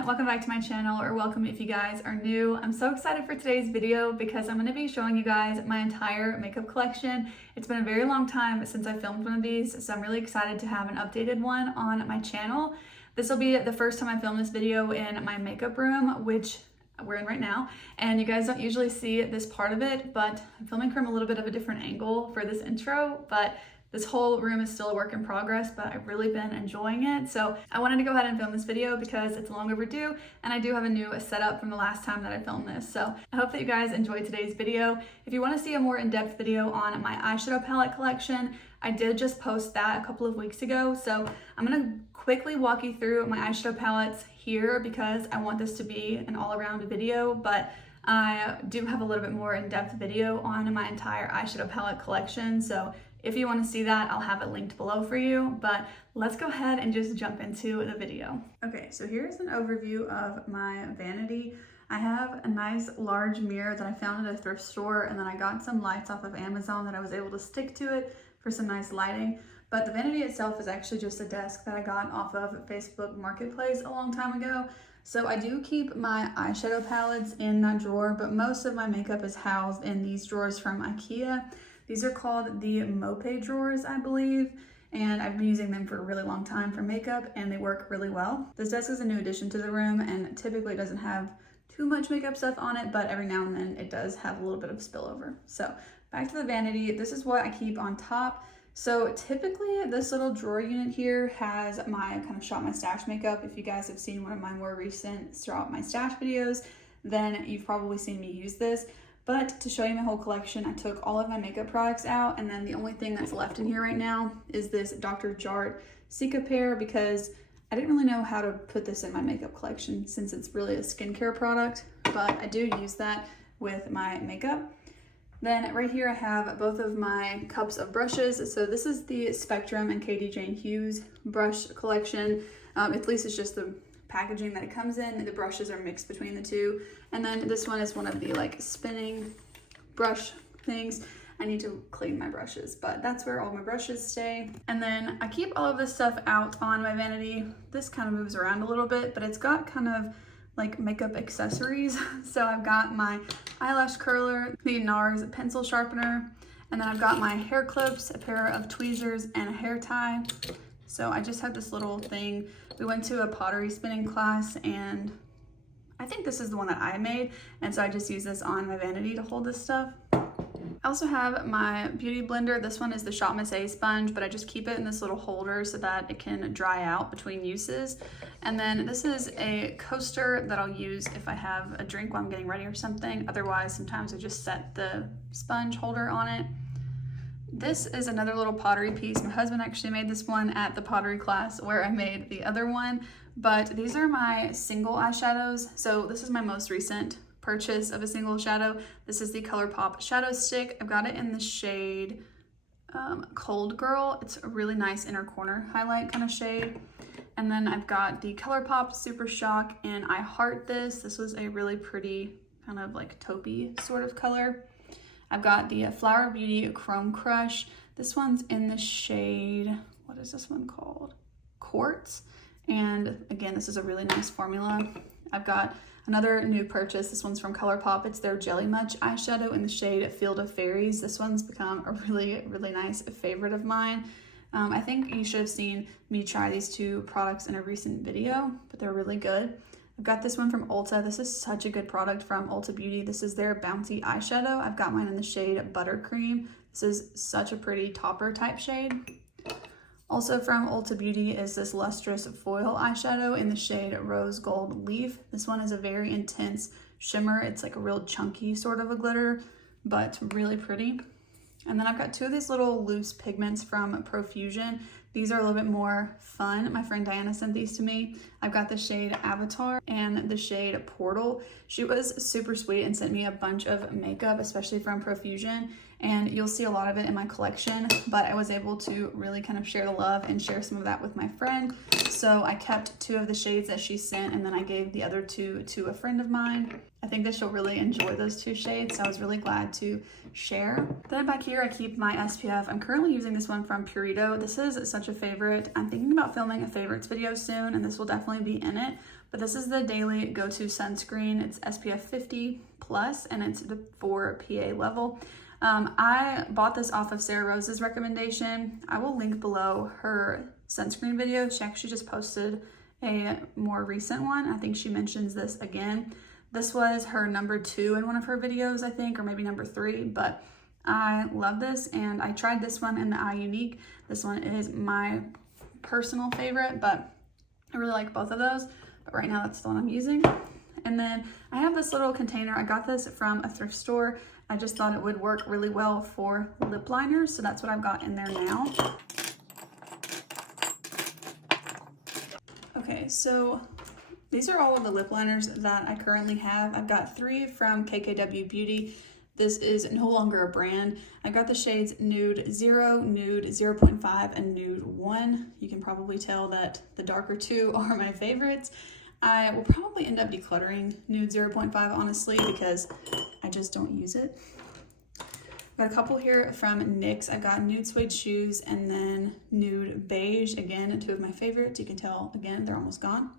everyone, welcome back to my channel, or welcome if you guys are new. I'm so excited for today's video because I'm going to be showing you guys my entire makeup collection. It's been a very long time since I filmed one of these, so I'm really excited to have an updated one on my channel. This will be the first time I film this video in my makeup room, which we're in right now, and you guys don't usually see this part of it, but I'm filming from a little bit of a different angle for this intro, but this whole room is still a work in progress, but I've really been enjoying it. So I wanted to go ahead and film this video because it's long overdue, and I do have a new setup from the last time that I filmed this. So I hope that you guys enjoyed today's video. If you want to see a more in-depth video on my eyeshadow palette collection, I did just post that a couple of weeks ago. So I'm going to quickly walk you through my eyeshadow palettes here because I want this to be an all-around video, but I do have a little bit more in-depth video on my entire eyeshadow palette collection. So if you want to see that, I'll have it linked below for you, but let's go ahead and just jump into the video. Okay, so here's an overview of my vanity. I have a nice large mirror that I found at a thrift store, and then I got some lights off of Amazon that I was able to stick to it for some nice lighting. But the vanity itself is actually just a desk that I got off of Facebook Marketplace a long time ago. So I do keep my eyeshadow palettes in that drawer, but most of my makeup is housed in these drawers from IKEA. These are called the Mope drawers, I believe, and I've been using them for a really long time for makeup, and they work really well. This desk is a new addition to the room and typically doesn't have too much makeup stuff on it, but every now and then it does have a little bit of spillover. So back to the vanity, this is what I keep on top. So typically this little drawer unit here has my kind of shop my stash makeup. If you guys have seen one of my more recent shop my stash videos, then you've probably seen me use this. But to show you my whole collection, I took all of my makeup products out, and then the only thing that's left in here right now is this Dr. Jart Cicapair, because I didn't really know how to put this in my makeup collection since it's really a skincare product, but I do use that with my makeup. Then right here I have both of my cups of brushes. So this is the Spectrum and Katie Jane Hughes brush collection. At least it's just the packaging that it comes in, and the brushes are mixed between the two. And then this one is one of the like spinning brush things. I need to clean my brushes, but that's where all my brushes stay. And then I keep all of this stuff out on my vanity. This kind of moves around a little bit, but it's got kind of like makeup accessories. So I've got my eyelash curler, the NARS pencil sharpener, and then I've got my hair clips, a pair of tweezers, and a hair tie. So I just have this little thing. We went to a pottery spinning class, and I think this is the one that I made, and so I just use this on my vanity to hold this stuff. I also have my beauty blender. This one is the Shop Miss A sponge, but I just keep it in this little holder so that it can dry out between uses. And then this is a coaster that I'll use if I have a drink while I'm getting ready or something. Otherwise, sometimes I just set the sponge holder on it. This is another little pottery piece. My husband actually made this one at the pottery class where I made the other one, but these are my single eyeshadows. So this is my most recent purchase of a single shadow. This is the Colourpop shadow stick. I've got it in the shade Cold Girl. It's a really nice inner corner highlight kind of shade. And then I've got the Colourpop Super Shock, and I heart this. This was a really pretty kind of like taupey sort of color. I've got the Flower Beauty Chrome Crush. This one's in the shade, what is this one called? Quartz. And again, this is a really nice formula. I've got another new purchase. This one's from Colourpop. It's their Jelly Much eyeshadow in the shade Field of Fairies. This one's become a really, really nice favorite of mine. I think you should have seen me try these two products in a recent video, but they're really good. I've got this one from Ulta. This is such a good product from Ulta Beauty. This is their Bouncy eyeshadow. I've got mine in the shade Buttercream. This is such a pretty topper type shade. Also from Ulta Beauty is this Lustrous Foil eyeshadow in the shade Rose Gold Leaf. This one is a very intense shimmer. It's like a real chunky sort of a glitter, but really pretty. And then I've got two of these little loose pigments from Profusion. These are a little bit more fun. My friend Diana sent these to me. I've got the shade Avatar and the shade Portal. She was super sweet and sent me a bunch of makeup, especially from Profusion. And you'll see a lot of it in my collection, but I was able to really kind of share the love and share some of that with my friend. So I kept two of the shades that she sent, and then I gave the other two to a friend of mine. I think that she'll really enjoy those two shades, so I was really glad to share. Then back here I keep my SPF. I'm currently using this one from Purito. This is such a favorite. I'm thinking about filming a favorites video soon, and this will definitely be in it. but this is the daily go-to sunscreen. It's SPF 50 plus, and it's the 4 PA level. I bought this off of Sarah Rose's recommendation. I will link below her sunscreen video. She actually just posted a more recent one. I think she mentions this again. This was her number 2 in one of her videos, I think, or maybe number 3, but I love this, and I tried this one in the Eye Unique. This one is my personal favorite, but I really like both of those, but right now that's the one I'm using. And then I have this little container. I got this from a thrift store. I just thought it would work really well for lip liners, so that's what I've got in there now. Okay, so these are all of the lip liners that I currently have. I've got 3 from KKW Beauty. This is no longer a brand. I got the shades Nude 0, Nude 0.5, and Nude 1. You can probably tell that the darker 2 are my favorites. I will probably end up decluttering Nude 0.5, honestly, because I just don't use it. I've got a couple here from NYX. I've got Nude Suede Shoes and then Nude Beige. Again, 2 of my favorites. You can tell, again, they're almost gone.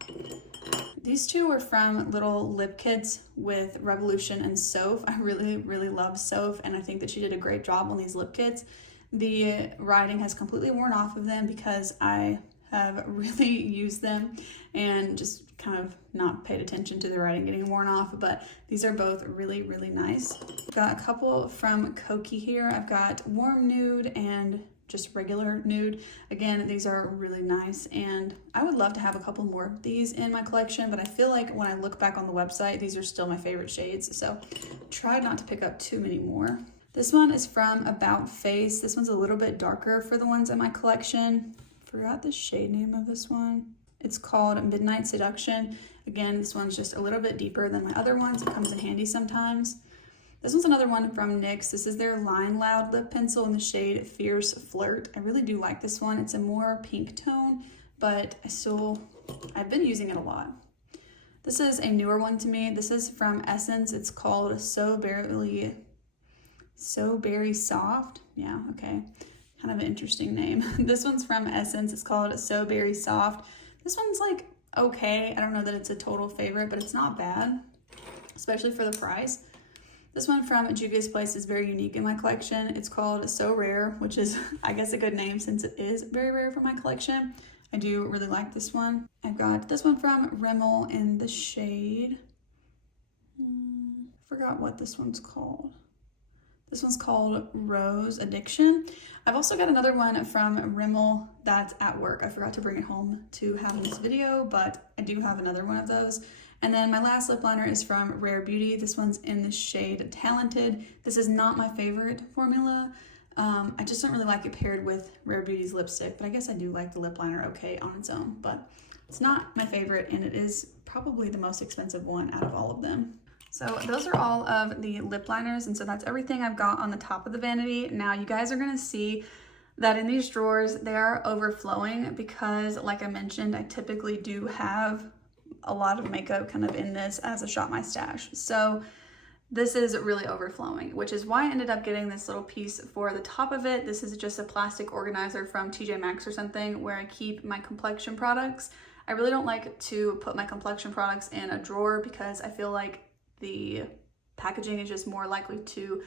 These 2 were from little lip kits with Revolution and Soph. I really, really love Soph, and I think that she did a great job on these lip kits. The writing has completely worn off of them because I have really used them and just kind of not paid attention to the writing getting worn off, but these are both really, really nice. Got a couple from Koki here. I've got Warm Nude and just regular nude. Again, these are really nice, and I would love to have a couple more of these in my collection, but I feel like when I look back on the website, these are still my favorite shades, so tried not to pick up too many more. This one is from About Face. This one's a little bit darker for the ones in my collection. Forgot the shade name of this one. It's called Midnight Seduction. Again, this one's just a little bit deeper than my other ones. It comes in handy sometimes. This one's another one from NYX. This is their Line Loud lip pencil in the shade Fierce Flirt. I really do like this one. It's a more pink tone, but I've been using it a lot. This is a newer one to me. This is from Essence. It's called So Berry Soft. Yeah, okay. Kind of an interesting name. This one's from Essence. It's called So Berry Soft. This one's like okay. I don't know that it's a total favorite, but it's not bad, especially for the price. This one from Juvia's Place is very unique in my collection. It's called So Rare, which is, I guess, a good name since it is very rare for my collection. I do really like this one. I've got this one from Rimmel in the shade. Forgot what this one's called. This one's called Rose Addiction. I've also got another one from Rimmel that's at work. I forgot to bring it home to have in this video, but I do have another one of those. And then my last lip liner is from Rare Beauty. This one's in the shade Talented. This is not my favorite formula. I just don't really like it paired with Rare Beauty's lipstick, but I guess I do like the lip liner okay on its own, but it's not my favorite, and it is probably the most expensive one out of all of them. So those are all of the lip liners, and so that's everything I've got on the top of the vanity. Now you guys are gonna see that in these drawers, they are overflowing because, like I mentioned, I typically do have a lot of makeup kind of in this as a Shop My Stash. So this is really overflowing, which is why I ended up getting this little piece for the top of it. This is just a plastic organizer from TJ Maxx or something where I keep my complexion products. I really don't like to put my complexion products in a drawer because I feel like the packaging is just more likely to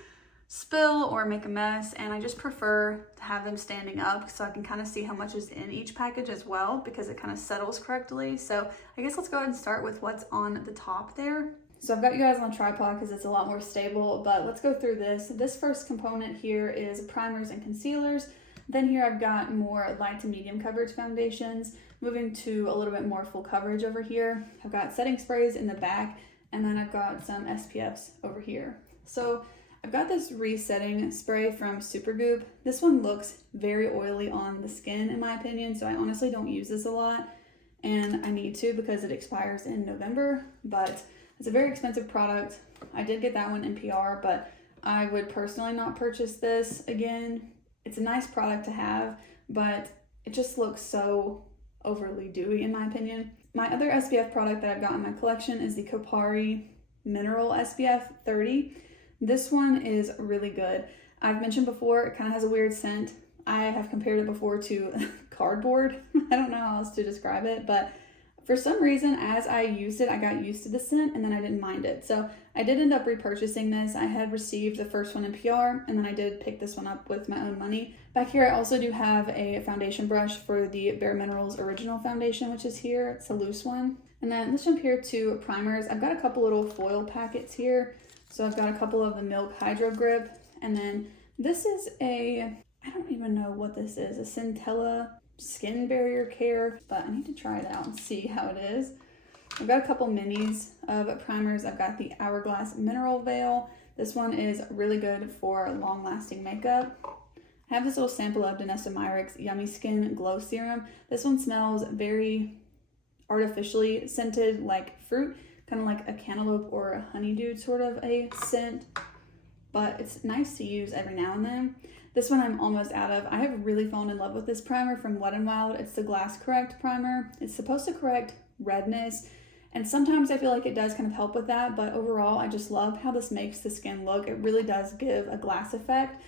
spill or make a mess, and I just prefer to have them standing up so I can kind of see how much is in each package as well, because it kind of settles correctly. So I guess let's go ahead and start with what's on the top there. So I've got you guys on tripod because it's a lot more stable, but let's go through this. This first component here is primers and concealers. Then here I've got more light to medium coverage foundations. Moving to a little bit more full coverage over here. I've got setting sprays in the back, and then I've got some SPFs over here. So I've got this resetting spray from Supergoop. This one looks very oily on the skin in my opinion, so I honestly don't use this a lot, and I need to because it expires in November, but it's a very expensive product. I did get that one in PR, but I would personally not purchase this again. It's a nice product to have, but it just looks so overly dewy in my opinion. My other SPF product that I've got in my collection is the Kopari Mineral SPF 30. This one is really good. I've mentioned before, it kind of has a weird scent. I have compared it before to cardboard. I don't know how else to describe it, but For some reason, as I used it, I got used to the scent and then I didn't mind it. So I did end up repurchasing this. I had received the first one in PR and then I did pick this one up with my own money. Back here, I also do have a foundation brush for the Bare Minerals Original Foundation, which is here. It's a loose one. And then let's jump here to primers. I've got a couple little foil packets here. So I've got a couple of the Milk Hydro Grip. And then this is I don't even know what this is, a Centella Skin Barrier Care, but I need to try it out and see how it is. I've got a couple minis of primers. I've got the Hourglass Mineral Veil. This one is really good for long-lasting makeup. I have this little sample of Danessa Myricks Yummy Skin Glow Serum. This one smells very artificially scented, like fruit, kind of like a cantaloupe or a honeydew sort of a scent, but it's nice to use every now and then. This one I'm almost out of. I have really fallen in love with this primer from Wet n Wild. It's the Glass Correct primer. It's supposed to correct redness, and sometimes I feel like it does kind of help with that, but overall I just love how this makes the skin look. It really does give a glass effect.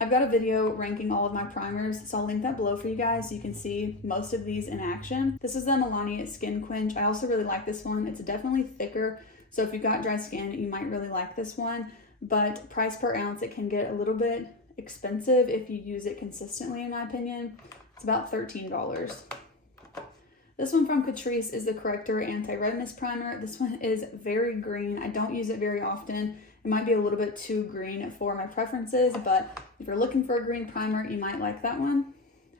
I've got a video ranking all of my primers, so I'll link that below for you guys so you can see most of these in action. This is the Milani Skin Quench. I also really like this one. It's definitely thicker, so if you've got dry skin, you might really like this one, but price per ounce, it can get a little bit expensive if you use it consistently, in my opinion. It's about $13. This one from Catrice is the Corrector Anti-Redness Primer. This one is very green. I don't use it very often. It might be a little bit too green for my preferences, but if you're looking for a green primer, you might like that one.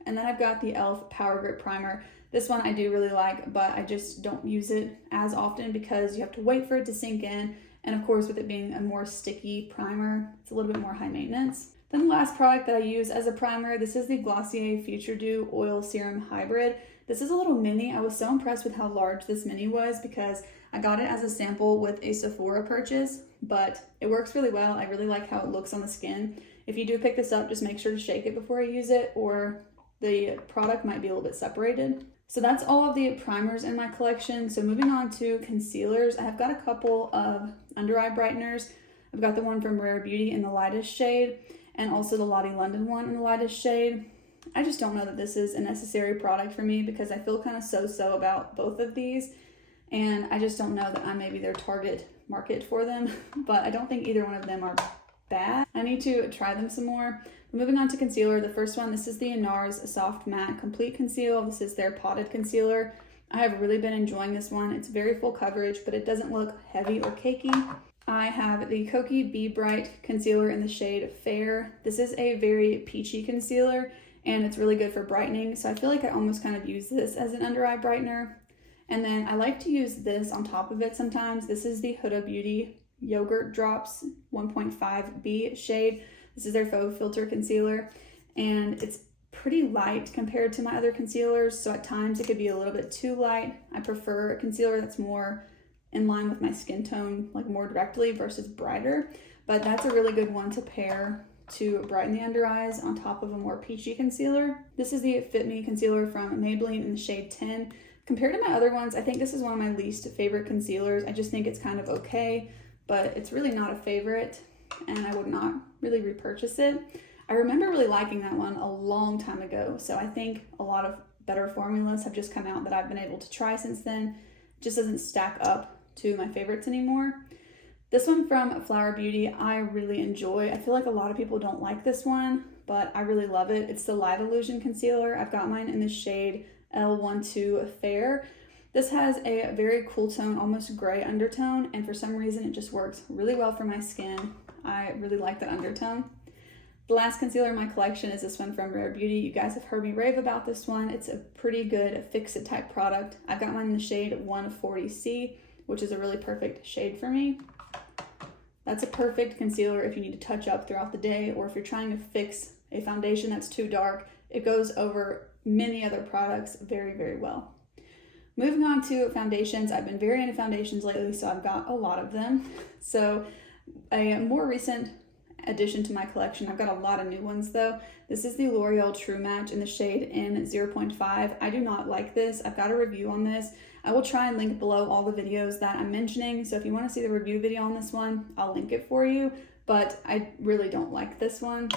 And then I've got the e.l.f. Power Grip Primer. This one I do really like, but I just don't use it as often because you have to wait for it to sink in. And of course, with it being a more sticky primer, it's a little bit more high maintenance. Then the last product that I use as a primer, this is the Glossier Future Dew Oil Serum Hybrid. This is a little mini. I was so impressed with how large this mini was because I got it as a sample with a Sephora purchase, but it works really well. I really like how it looks on the skin. If you do pick this up, just make sure to shake it before you use it, or the product might be a little bit separated. So that's all of the primers in my collection. So moving on to concealers, I have got a couple of under eye brighteners. I've got the one from Rare Beauty in the lightest shade, and also the Lottie London one in the lightest shade. I just don't know that this is a necessary product for me because I feel kind of so-so about both of these, and I just don't know that I may be their target market for them, but I don't think either one of them are bad. I need to try them some more. Moving on to concealer, the first one, this is the NARS Soft Matte Complete Conceal. This is their potted concealer. I have really been enjoying this one. It's very full coverage, but it doesn't look heavy or cakey. I have the Kokie Be Bright Concealer in the shade Fair. This is a very peachy concealer, and it's really good for brightening, so I feel like I almost kind of use this as an under eye brightener. And then I like to use this on top of it sometimes. This is the Huda Beauty Yogurt Drops 1.5B shade. This is their Faux Filter Concealer, and it's pretty light compared to my other concealers, so at times it could be a little bit too light. I prefer a concealer that's more in line with my skin tone, like more directly versus brighter, but that's a really good one to pair to brighten the under eyes on top of a more peachy concealer. This is the Fit Me concealer from Maybelline in the shade 10. Compared to my other ones, I think this is one of my least favorite concealers. I just think it's kind of okay, but it's really not a favorite, and I would not really repurchase it. I remember really liking that one a long time ago, so I think a lot of better formulas have just come out that I've been able to try since then. It just doesn't stack up to my favorites anymore. This one from Flower Beauty, I really enjoy. I feel like a lot of people don't like this one, but I really love it. It's the Light Illusion Concealer. I've got mine in the shade L12 Fair. This has a very cool tone, almost gray undertone, and for some reason it just works really well for my skin. I really like that undertone. The last concealer in my collection is this one from Rare Beauty. You guys have heard me rave about this one. It's a pretty good fix-it type product. I've got mine in the shade 140C, which is a really perfect shade for me. That's a perfect concealer if you need to touch up throughout the day, or if you're trying to fix a foundation that's too dark. It goes over many other products very, very well. Moving on to foundations, I've been very into foundations lately, so I've got a lot of them. So a more recent addition to my collection, I've got a lot of new ones though. This is the L'Oreal True Match in the shade N0.5. I do not like this. I've got a review on this. I will try and link below all the videos that I'm mentioning, so if you want to see the review video on this one, I'll link it for you, but I really don't like this one.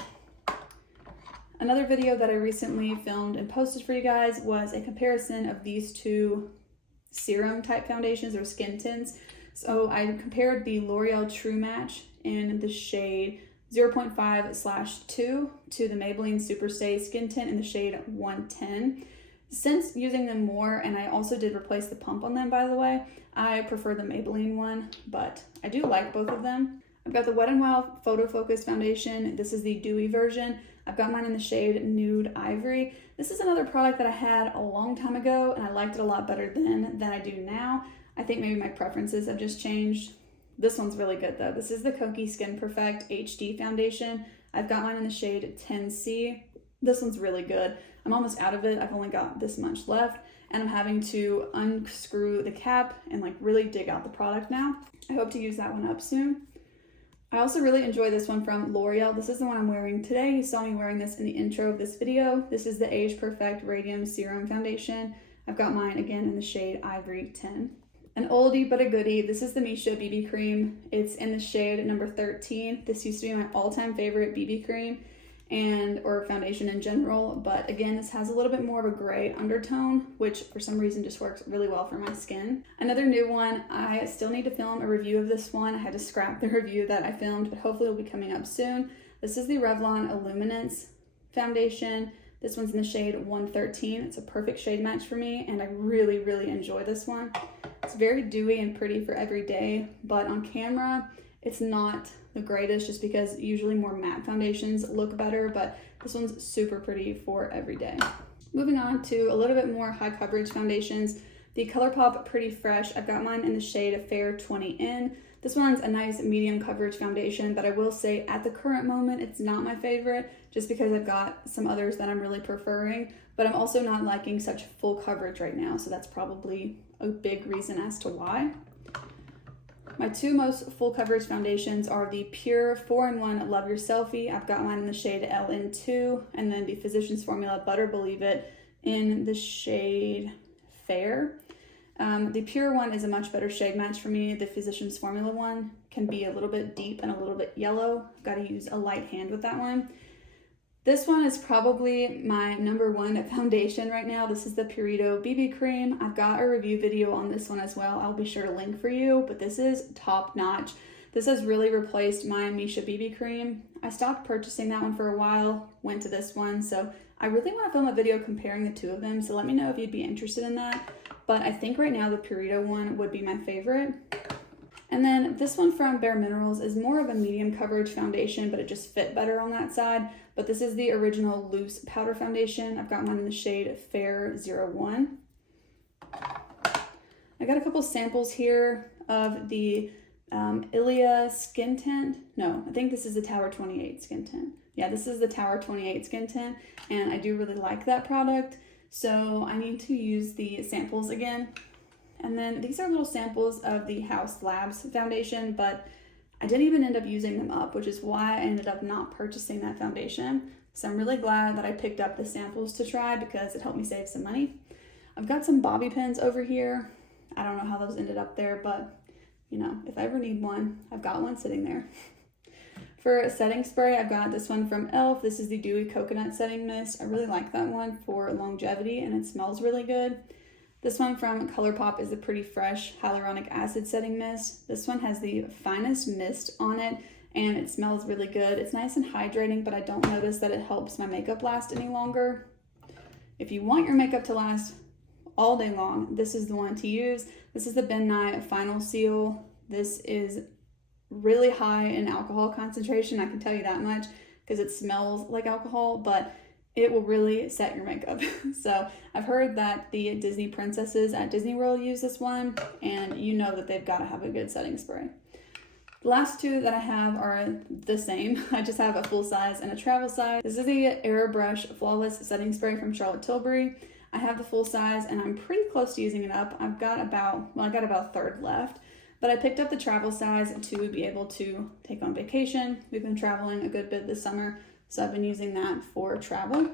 Another video that I recently filmed and posted for you guys was a comparison of these two serum type foundations or skin tints. So I compared the L'Oreal True Match in the shade 0.5/2 to the Maybelline Superstay Skin Tint in the shade 110. Since using them more, and I also did replace the pump on them, by the way, I prefer the Maybelline one, but I do like both of them. I've got the Wet n Wild Photo Focus Foundation. This is the dewy version. I've got mine in the shade Nude Ivory. This is another product that I had a long time ago, and I liked it a lot better then than I do now. I think maybe my preferences have just changed. This one's really good though. This is the Kokie Skin Perfect HD Foundation. I've got mine in the shade 10C. This one's really good. I'm almost out of it. I've only got this much left, and I'm having to unscrew the cap and like really dig out the product now. I hope to use that one up soon. I also really enjoy this one from L'Oreal. This is the one I'm wearing today. You saw me wearing this in the intro of this video. This is the Age Perfect Radium Serum Foundation. I've got mine again in the shade Ivory 10. An oldie but a goodie. This is the Misha BB cream. It's in the shade number 13. This used to be my all-time favorite BB cream or foundation in general, but again, this has a little bit more of a gray undertone, which for some reason just works really well for my skin. Another new one, I still need to film a review of this one. I had to scrap the review that I filmed, but hopefully it'll be coming up soon. This is the Revlon Illuminance foundation. This one's in the shade 113. It's a perfect shade match for me, and I really, really enjoy this one. It's very dewy and pretty for every day, but on camera, it's not the greatest just because usually more matte foundations look better, but this one's super pretty for every day. Moving on to a little bit more high coverage foundations. The Colourpop Pretty Fresh, I've got mine in the shade Fair 20N. This one's a nice medium coverage foundation, but I will say at the current moment, it's not my favorite just because I've got some others that I'm really preferring, but I'm also not liking such full coverage right now, so that's probably a big reason as to why. My two most full coverage foundations are the Pure 4-in-1 Love Your Selfie. I've got mine in the shade LN2, and then the Physicians Formula Butter Believe It in the shade Fair. The Pure one is a much better shade match for me. The Physicians Formula one can be a little bit deep and a little bit yellow. I've got to use a light hand with that one. This one is probably my number one foundation right now. This is the Purito BB Cream. I've got a review video on this one as well. I'll be sure to link for you, but this is top notch. This has really replaced my Misha BB Cream. I stopped purchasing that one for a while, went to this one, so I really want to film a video comparing the two of them, so let me know if you'd be interested in that. But I think right now the Purito one would be my favorite. And then this one from Bare Minerals is more of a medium coverage foundation, but it just fit better on that side. But this is the original loose powder foundation. I've got mine in the shade Fair 01. I got a couple samples here of the Ilia Skin Tint. No, I think this is the Tower 28 Skin Tint. Yeah, this is the Tower 28 Skin Tint, and I do really like that product. So I need to use the samples again. And then these are little samples of the House Labs foundation, but I didn't even end up using them up, which is why I ended up not purchasing that foundation. So I'm really glad that I picked up the samples to try because it helped me save some money. I've got some bobby pins over here. I don't know how those ended up there, but you know, if I ever need one, I've got one sitting there. For a setting spray, I've got this one from e.l.f. This is the Dewy Coconut Setting Mist. I really like that one for longevity, and it smells really good. This one from Colourpop is the Pretty Fresh Hyaluronic Acid Setting Mist. This one has the finest mist on it, and it smells really good. It's nice and hydrating, but I don't notice that it helps my makeup last any longer. If you want your makeup to last all day long, this is the one to use. This is the Ben Nye Final Seal. This is really high in alcohol concentration, I can tell you that much, because it smells like alcohol, but it will really set your makeup. So I've heard that the Disney princesses at Disney World use this one, and you know that they've got to have a good setting spray. The last two that I have are the same. I just have a full size and a travel size. This is the Airbrush Flawless Setting Spray from Charlotte Tilbury. I have the full size and I'm pretty close to using it up. I got about a third left, but I picked up the travel size to be able to take on vacation. We've been traveling a good bit this summer, so I've been using that for travel.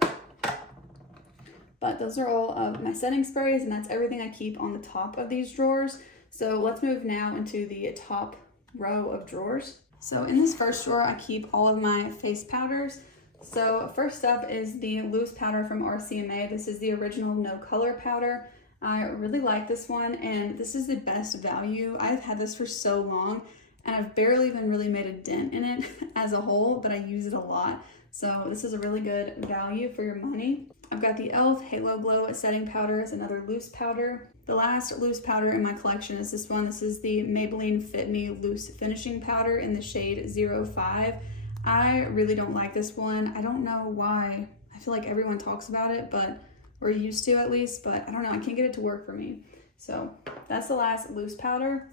But those are all of my setting sprays, and that's everything I keep on the top of these drawers. So let's move now into the top row of drawers. So in this first drawer, I keep all of my face powders. So first up is the loose powder from RCMA. This is the original No Color powder. I really like this one, and this is the best value. I've had this for so long, and I've barely even really made a dent in it as a whole, but I use it a lot. So this is a really good value for your money. I've got the e.l.f. Halo Glow Setting Powder. It's another loose powder. The last loose powder in my collection is this one. This is the Maybelline Fit Me Loose Finishing Powder in the shade 05. I really don't like this one. I don't know why. I feel like everyone talks about it, but we're used to at least, but I don't know. I can't get it to work for me. So that's the last loose powder.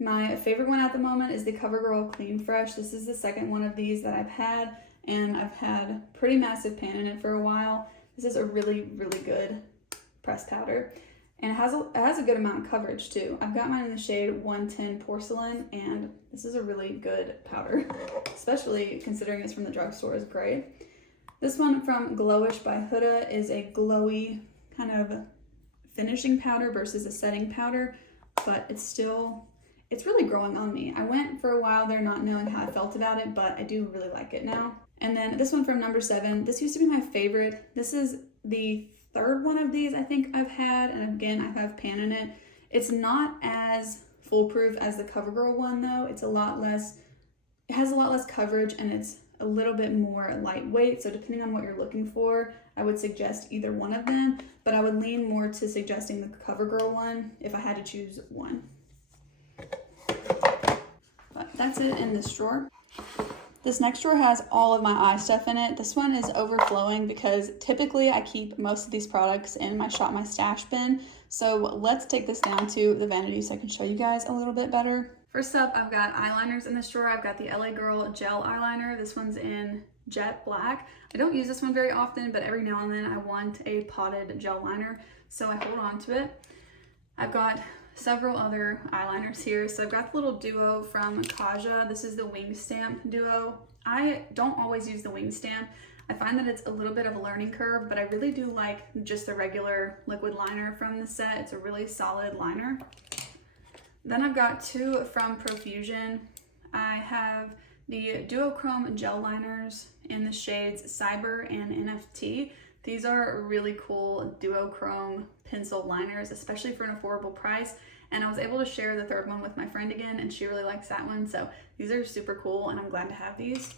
My favorite one at the moment is the CoverGirl Clean Fresh. This is the second one of these that I've had, and I've had pretty massive pan in it for a while. This is a really, really good pressed powder. And it has a good amount of coverage too. I've got mine in the shade 110 Porcelain, and this is a really good powder, especially considering it's from the drugstore. It's great. This one from Glowish by Huda is a glowy kind of finishing powder versus a setting powder, but it's really growing on me. I went for a while there not knowing how I felt about it, but I do really like it now. And then this one from number 7. This used to be my favorite. This is the third one of these I think I've had, and again, I have pan in it. It's not as foolproof as the CoverGirl one though. It has a lot less coverage, and it's a little bit more lightweight. So depending on what you're looking for, I would suggest either one of them, but I would lean more to suggesting the CoverGirl one if I had to choose one. But that's it in this drawer. This next drawer has all of my eye stuff in it. This one is overflowing because typically I keep most of these products in my Shop My Stash bin. So let's take this down to the vanity so I can show you guys a little bit better. First up, I've got eyeliners in this drawer. I've got the LA Girl Gel Eyeliner. This one's in Jet Black. I don't use this one very often, but every now and then I want a potted gel liner, so I hold on to it. I've got several other eyeliners here. So I've got the little duo from Kaja. This is the Wing Stamp duo. I don't always use the Wing Stamp. I find that it's a little bit of a learning curve, but I really do like just the regular liquid liner from the set. It's a really solid liner. Then I've got 2 from Profusion. I have the Duochrome gel liners in the shades Cyber and NFT. These are really cool duochrome pencil liners, especially for an affordable price. And I was able to share the third one with my friend again, and she really likes that one. So these are super cool, and I'm glad to have these.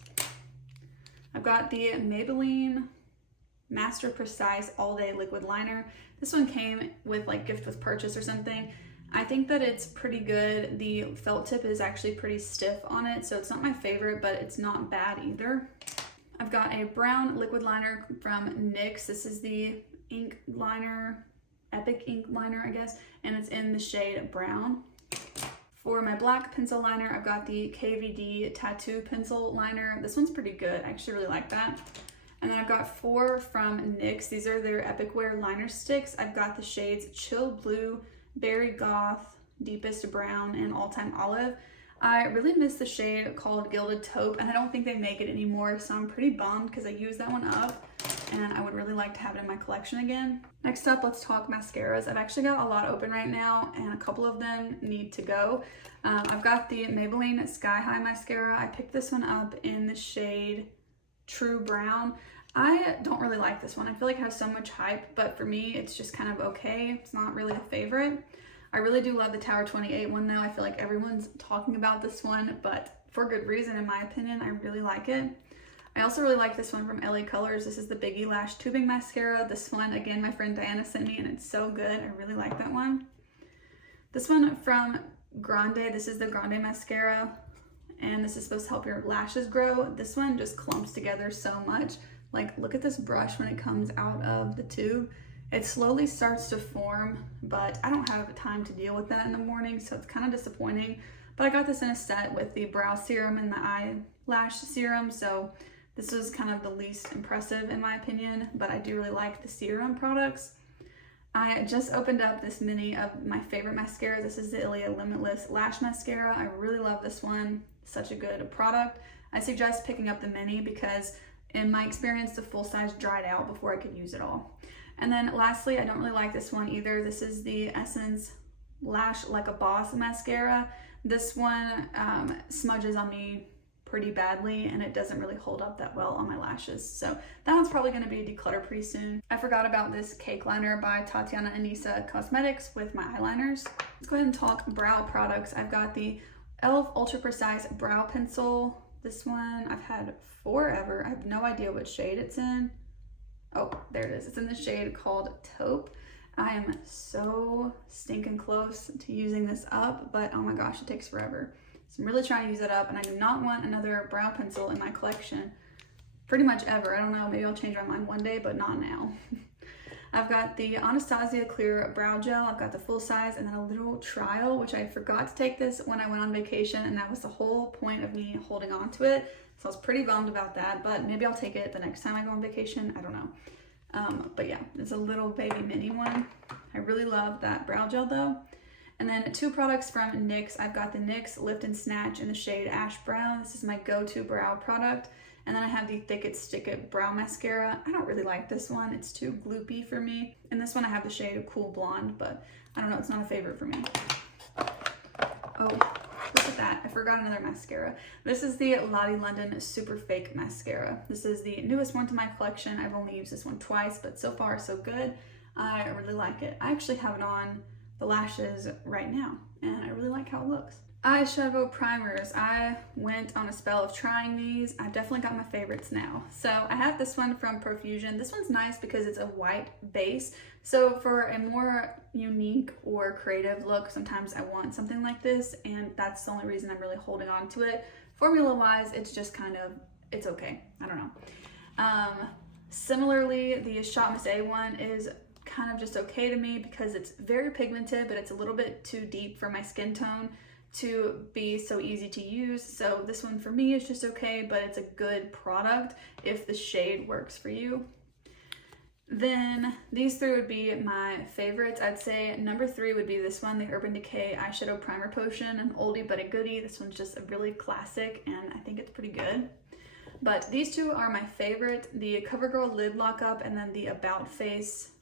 I've got the Maybelline Master Precise All Day Liquid Liner. This one came with like gift with purchase or something. I think that it's pretty good. The felt tip is actually pretty stiff on it, so it's not my favorite, but it's not bad either. I've got a brown liquid liner from NYX. This is the ink liner, Epic ink liner, I guess, and it's in the shade brown. For my black pencil liner, I've got the KVD Tattoo Pencil Liner. This one's pretty good. I actually really like that. And then I've got 4 from NYX. These are their Epic Wear liner sticks. I've got the shades Chill Blue, Berry Goth, Deepest Brown, and All Time Olive. I really miss the shade called Gilded Taupe, and I don't think they make it anymore, so I'm pretty bummed because I used that one up, and I would really like to have it in my collection again. Next up, let's talk mascaras. I've actually got a lot open right now, and a couple of them need to go. I've got the Maybelline Sky High Mascara. I picked this one up in the shade True Brown. I don't really like this one. I feel like it has so much hype, but for me, it's just kind of okay. It's not really a favorite. I really do love the Tower 28 one though. I feel like everyone's talking about this one, but for good reason in my opinion. I really like it. I also really like this one from LA Colors. This is the Biggie Lash Tubing Mascara. This one, again, my friend Diana sent me, and it's so good. I really like that one. This one from Grande. This is the Grande Mascara, and this is supposed to help your lashes grow. This one just clumps together so much. Like, look at this brush when it comes out of the tube. It slowly starts to form, but I don't have time to deal with that in the morning, so it's kind of disappointing. But I got this in a set with the brow serum and the eyelash serum, so this was kind of the least impressive in my opinion, but I do really like the serum products. I just opened up this mini of my favorite mascara. This is the Ilia Limitless Lash Mascara. I really love this one. Such a good product. I suggest picking up the mini because in my experience, the full size dried out before I could use it all. And then lastly, I don't really like this one either. This is the Essence Lash Like a Boss Mascara. This one smudges on me pretty badly and it doesn't really hold up that well on my lashes. So that one's probably going to be a declutter pretty soon. I forgot about this cake liner by Tatiana Anissa Cosmetics with my eyeliners. Let's go ahead and talk brow products. I've got the e.l.f. Ultra Precise Brow Pencil. This one I've had forever. I have no idea what shade it's in. Oh, there it is. It's in the shade called Taupe. I am so stinking close to using this up, but oh my gosh, it takes forever. So I'm really trying to use it up, and I do not want another brow pencil in my collection pretty much ever. I don't know, maybe I'll change my mind one day, but not now. I've got the Anastasia Clear Brow Gel. I've got the full size and then a little trial, which I forgot to take this when I went on vacation, and that was the whole point of me holding on to it. So I was pretty bummed about that, but maybe I'll take it the next time I go on vacation. I don't know. But yeah, it's a little baby mini one. I really love that brow gel though. And then two products from NYX. I've got the NYX Lift and Snatch in the shade Ash Brown. This is my go-to brow product. And then I have the Thick It Stick It Brow Mascara. I don't really like this one. It's too gloopy for me. And this one I have the shade Cool Blonde, but I don't know, it's not a favorite for me. Oh, look at that. I forgot another mascara. This is the Lottie London Super Fake Mascara. This is the newest one to my collection. I've only used this one twice, but so far so good. I really like it. I actually have it on the lashes right now, and I really like how it looks. Eyeshadow primers. I went on a spell of trying these. I've definitely got my favorites now. So I have this one from Profusion. This one's nice because it's a white base. So for a more unique or creative look, sometimes I want something like this, and that's the only reason I'm really holding on to it. Formula wise, it's just kind of, it's okay. I don't know. Similarly, the Shot Miss A one is kind of just okay to me because it's very pigmented, but it's a little bit too deep for my skin tone to be so easy to use. So this one for me is just okay, but it's a good product if the shade works for you. Then these three would be my favorites. I'd say number 3 would be this one, the Urban Decay Eyeshadow Primer Potion, an oldie but a goodie. This one's just a really classic and I think it's pretty good. But these two are my favorite, the CoverGirl Lid Lockup and then the About Face,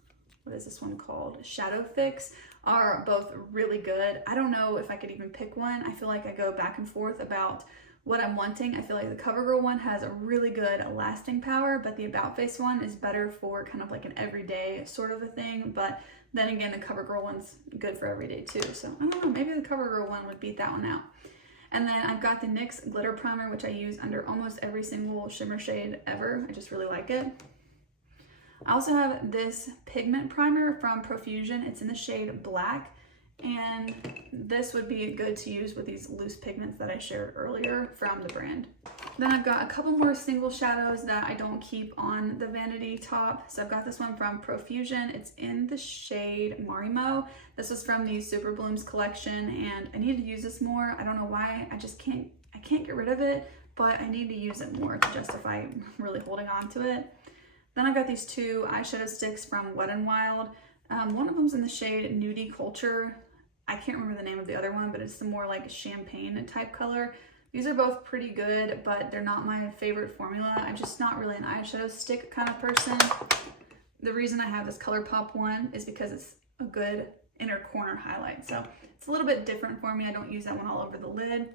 what is this one called? Shadow Fix, are both really good. I don't know if I could even pick one. I feel like I go back and forth about what I'm wanting. I feel like the CoverGirl one has a really good lasting power, but the About Face one is better for kind of like an everyday sort of a thing. But then again, the CoverGirl one's good for everyday too. So I don't know, maybe the CoverGirl one would beat that one out. And then I've got the NYX Glitter Primer, which I use under almost every single shimmer shade ever. I just really like it. I also have this pigment primer from Profusion. It's in the shade Black, and this would be good to use with these loose pigments that I shared earlier from the brand. Then I've got a couple more single shadows that I don't keep on the Vanity top. So I've got this one from Profusion. It's in the shade Marimo. This was from the Super Blooms collection, and I need to use this more. I don't know why, I can't get rid of it, but I need to use it more to justify really holding on to it. Then I've got these two eyeshadow sticks from Wet n Wild. One of them's in the shade Nudie Culture. I can't remember the name of the other one, but it's the more like champagne type color. These are both pretty good, but they're not my favorite formula. I'm just not really an eyeshadow stick kind of person. The reason I have this Colourpop one is because it's a good inner corner highlight. So it's a little bit different for me. I don't use that one all over the lid.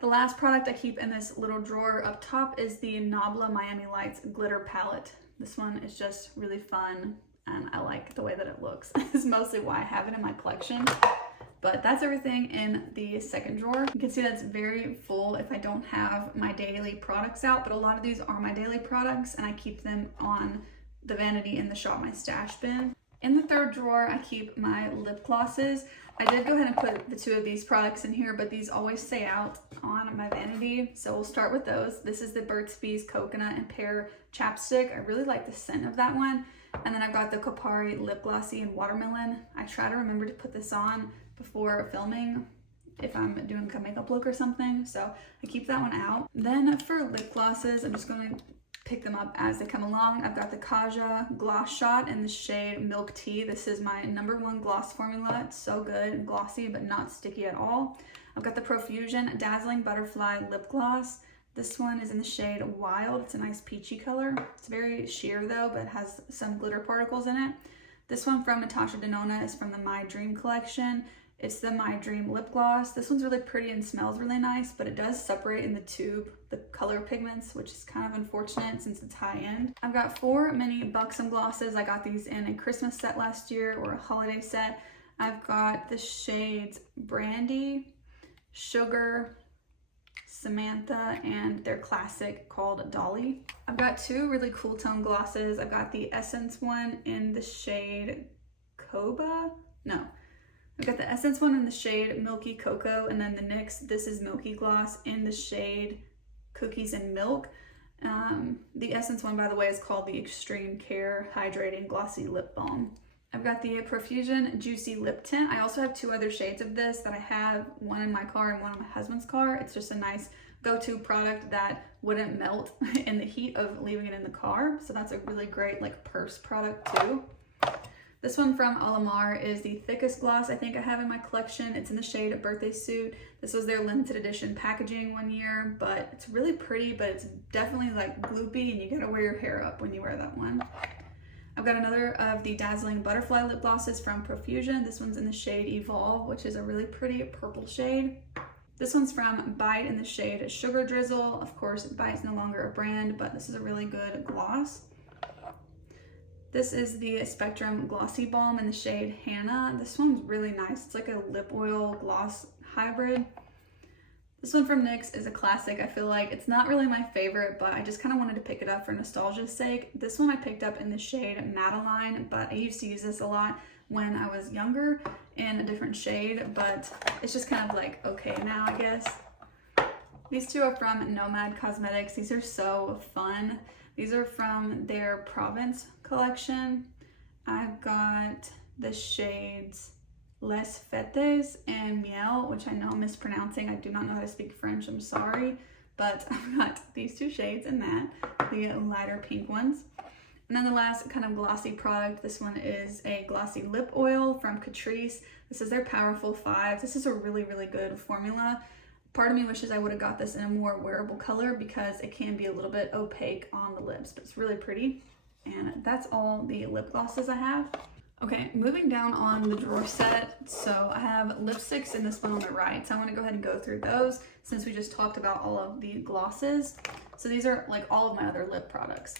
The last product I keep in this little drawer up top is the Nabla Miami Lights Glitter Palette. This one is just really fun and I like the way that it looks. It's mostly why I have it in my collection. But that's everything in the second drawer. You can see that's very full if I don't have my daily products out, but a lot of these are my daily products and I keep them on the Vanity in the Shop My Stash bin. In the third drawer, I keep my lip glosses. I did go ahead and put the two of these products in here, but these always stay out on my Vanity. So we'll start with those. This is the Burt's Bees Coconut and Pear Chapstick. I really like the scent of that one. And then I've got the Kopari Lip Glossy and Watermelon. I try to remember to put this on before filming if I'm doing a makeup look or something. So I keep that one out. Then for lip glosses, I'm just going to pick them up as they come along. I've got the Kaja Gloss Shot in the shade Milk Tea. This is my #1 gloss formula. It's so good, glossy, but not sticky at all. I've got the Profusion Dazzling Butterfly Lip Gloss. This one is in the shade Wild. It's a nice peachy color. It's very sheer though, but it has some glitter particles in it. This one from Natasha Denona is from the My Dream collection. It's the My Dream lip gloss. This one's really pretty and smells really nice, but it does separate in the tube, the color pigments, which is kind of unfortunate since it's high end. I've got 4 mini Buxom glosses. I got these in a Christmas set last year or a holiday set. I've got the shades Brandy, Sugar, Samantha, and their classic called Dolly. I've got 2 really cool tone glosses. I've got the Essence one in the shade Coba. No. I've got the Essence one in the shade Milky Cocoa, and then the NYX This Is Milky Gloss in the shade Cookies and Milk. The Essence one, by the way, is called the Extreme Care Hydrating Glossy Lip Balm. I've got the Profusion Juicy Lip Tint. I also have 2 other shades of this that I have, one in my car and one in my husband's car. It's just a nice go-to product that wouldn't melt in the heat of leaving it in the car. So that's a really great like purse product too. This one from Alamar is the thickest gloss I think I have in my collection. It's in the shade Birthday Suit. This was their limited edition packaging one year, but it's really pretty, but it's definitely like gloopy and you gotta wear your hair up when you wear that one. I've got another of the Dazzling Butterfly lip glosses from Profusion. This one's in the shade Evolve, which is a really pretty purple shade. This one's from Bite in the shade Sugar Drizzle. Of course, Bite's no longer a brand, but this is a really good gloss. This is the Spectrum Glossy Balm in the shade Hannah. This one's really nice. It's like a lip oil gloss hybrid. This one from NYX is a classic. I feel like it's not really my favorite, but I just kind of wanted to pick it up for nostalgia's sake. This one I picked up in the shade Madeline, but I used to use this a lot when I was younger in a different shade, but it's just kind of like okay now, I guess. These 2 are from Nomad Cosmetics. These are so fun. These are from their Provence collection. I've got the shades Les Fetes and Miel, which I know I'm mispronouncing. I do not know how to speak French, I'm sorry. But I've got these 2 shades in that, the lighter pink ones. And then the last kind of glossy product, this one is a glossy lip oil from Catrice. This is their Powerful 5. This is a really, really good formula. Part of me wishes I would have got this in a more wearable color because it can be a little bit opaque on the lips, but it's really pretty. And that's all the lip glosses I have. Okay, moving down on the drawer set. So I have lipsticks in this one on the right. So I want to go ahead and go through those since we just talked about all of the glosses. So these are like all of my other lip products.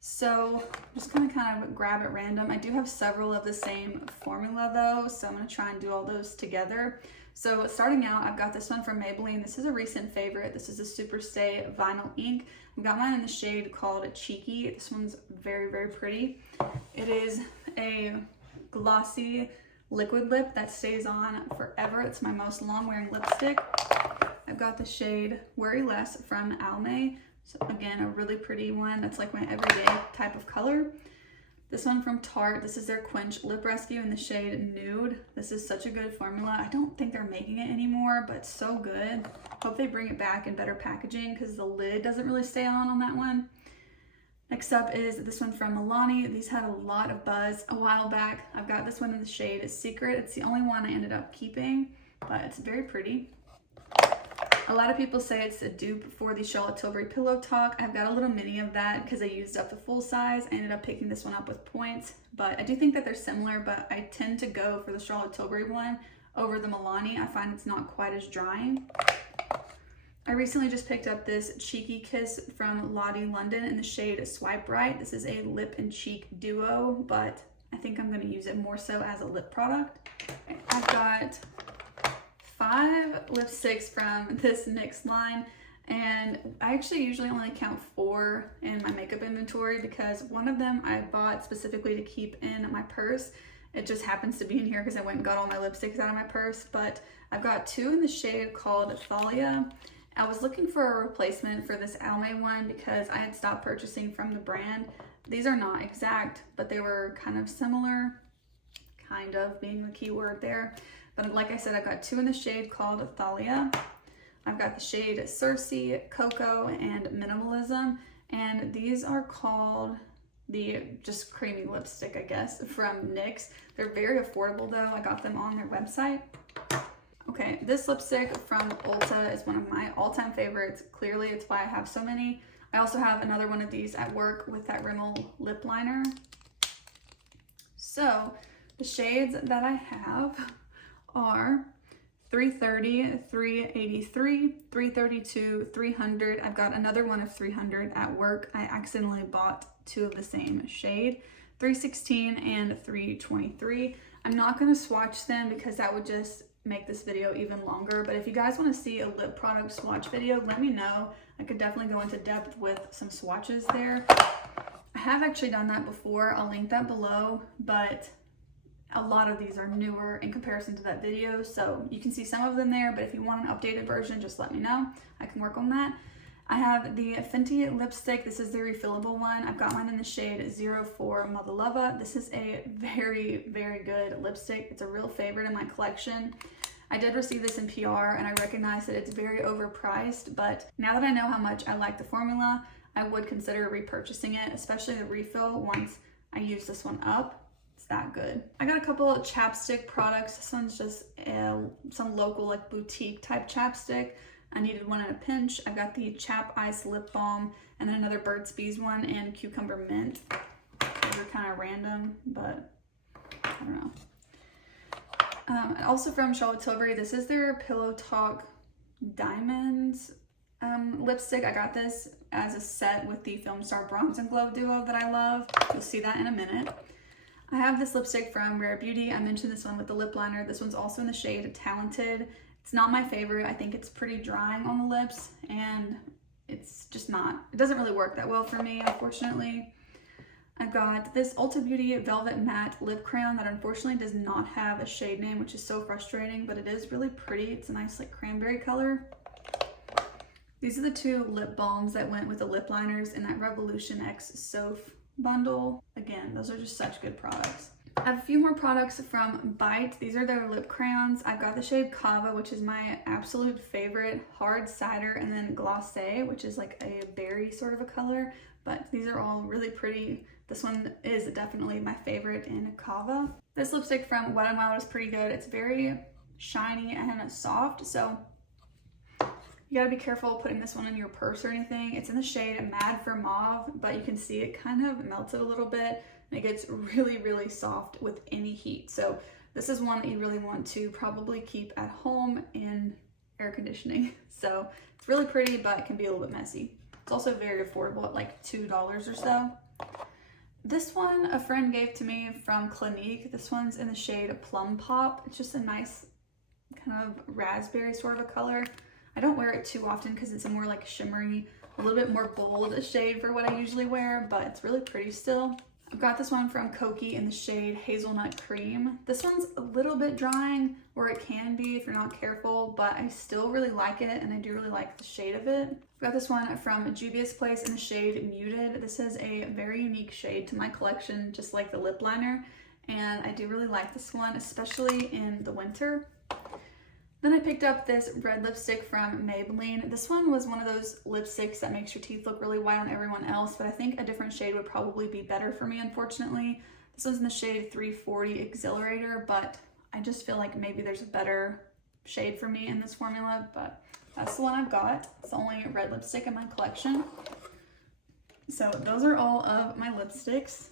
So I'm just gonna kind of grab at random. I do have several of the same formula though, so I'm gonna try and do all those together. So starting out, I've got this one from Maybelline. This is a recent favorite. This is a Superstay Vinyl Ink. I've got mine in the shade called Cheeky. This one's very, very pretty. It is a glossy liquid lip that stays on forever. It's my most long-wearing lipstick. I've got the shade Worry Less from Almay. So again, a really pretty one. That's like my everyday type of color. This one from Tarte. This is their Quench Lip Rescue in the shade Nude. This is such a good formula. I don't think they're making it anymore, but it's so good. Hope they bring it back in better packaging because the lid doesn't really stay on that one. Next up is this one from Milani. These had a lot of buzz a while back. I've got this one in the shade Secret. It's the only one I ended up keeping, but it's very pretty. A lot of people say it's a dupe for the Charlotte Tilbury Pillow Talk. I've got a little mini of that because I used up the full size. I ended up picking this one up with points, but I do think that they're similar, but I tend to go for the Charlotte Tilbury one over the Milani. I find it's not quite as drying. I recently just picked up this Cheeky Kiss from Lottie London in the shade Swipe Right. This is a lip and cheek duo, but I think I'm going to use it more so as a lip product. I've got 5 lipsticks from this NYX line, and I actually usually only count 4 in my makeup inventory because one of them I bought specifically to keep in my purse. It just happens to be in here because I went and got all my lipsticks out of my purse, but I've got 2 in the shade called Thalia. I was looking for a replacement for this Almay one because I had stopped purchasing from the brand. These are not exact, but they were kind of similar, kind of being the key word there. But like I said, I've got 2 in the shade called Thalia. I've got the shade Cersei, Cocoa, and Minimalism. And these are called the just creamy lipstick, I guess, from NYX. They're very affordable though. I got them on their website. Okay, this lipstick from Ulta is one of my all-time favorites. Clearly, it's why I have so many. I also have another one of these at work with that Rimmel lip liner. So, the shades that I have are 330, 383, 332, 300. I've got another one of 300 at work. I accidentally bought two of the same shade, 316 and 323. I'm not going to swatch them because that would just make this video even longer, but if you guys want to see a lip product swatch video, let me know. I could definitely go into depth with some swatches there. I have actually done that before. I'll link that below, but a lot of these are newer in comparison to that video, so you can see some of them there, but if you want an updated version, just let me know. I can work on that. I have the Fenty lipstick. This is the refillable one. I've got mine in the shade 04 Mother Lava. This is a very, very good lipstick. It's a real favorite in my collection. I did receive this in PR and I recognize that it's very overpriced, but now that I know how much I like the formula, I would consider repurchasing it, especially the refill once I use this one up. It's that good. I got a couple of chapstick products. This one's just some local like boutique type chapstick. I needed one in a pinch. I've got the Chap Ice Lip Balm and then another Burt's Bees one and Cucumber Mint. Those are kind of random, but I don't know. Also from Charlotte Tilbury, this is their Pillow Talk Diamonds lipstick. I got this as a set with the Film Star Bronze and Glow duo that I love. You'll see that in a minute. I have this lipstick from Rare Beauty. I mentioned this one with the lip liner. This one's also in the shade Talented. It's not my favorite. I think it's pretty drying on the lips and it's just not, it doesn't really work that well for me, unfortunately. I've got this Ulta Beauty Velvet Matte Lip Crayon that unfortunately does not have a shade name, which is so frustrating, but it is really pretty. It's a nice like cranberry color. These are the two lip balms that went with the lip liners in that Revolution X Soph bundle. Again, those are just such good products. I have a few more products from Bite. These are their lip crayons. I've got the shade Kava, which is my absolute favorite, Hard Cider, and then Glacé, which is like a berry sort of a color, but these are all really pretty. This one is definitely my favorite in Kava. This lipstick from Wet n Wild is pretty good. It's very shiny and soft, so you gotta be careful putting this one in your purse or anything. It's in the shade Mad for Mauve, but you can see it kind of melted a little bit and it gets really, really soft with any heat. So this is one that you really want to probably keep at home in air conditioning. So it's really pretty, but it can be a little bit messy. It's also very affordable at like $2 or so. This one a friend gave to me from Clinique. This one's in the shade Plum Pop. It's just a nice kind of raspberry sort of a color. I don't wear it too often because it's a more like shimmery, a little bit more bold shade for what I usually wear, but it's really pretty still. I've got this one from Koki in the shade Hazelnut Cream. This one's a little bit drying, or it can be if you're not careful, but I still really like it and I do really like the shade of it. I've got this one from Juvia's Place in the shade Muted. This is a very unique shade to my collection, just like the lip liner, and I do really like this one, especially in the winter. Then I picked up this red lipstick from Maybelline. This one was one of those lipsticks that makes your teeth look really white on everyone else, but I think a different shade would probably be better for me, unfortunately. This one's in the shade 340 Exhilarator, but I just feel like maybe there's a better shade for me in this formula, but that's the one I've got. It's the only red lipstick in my collection. So those are all of my lipsticks.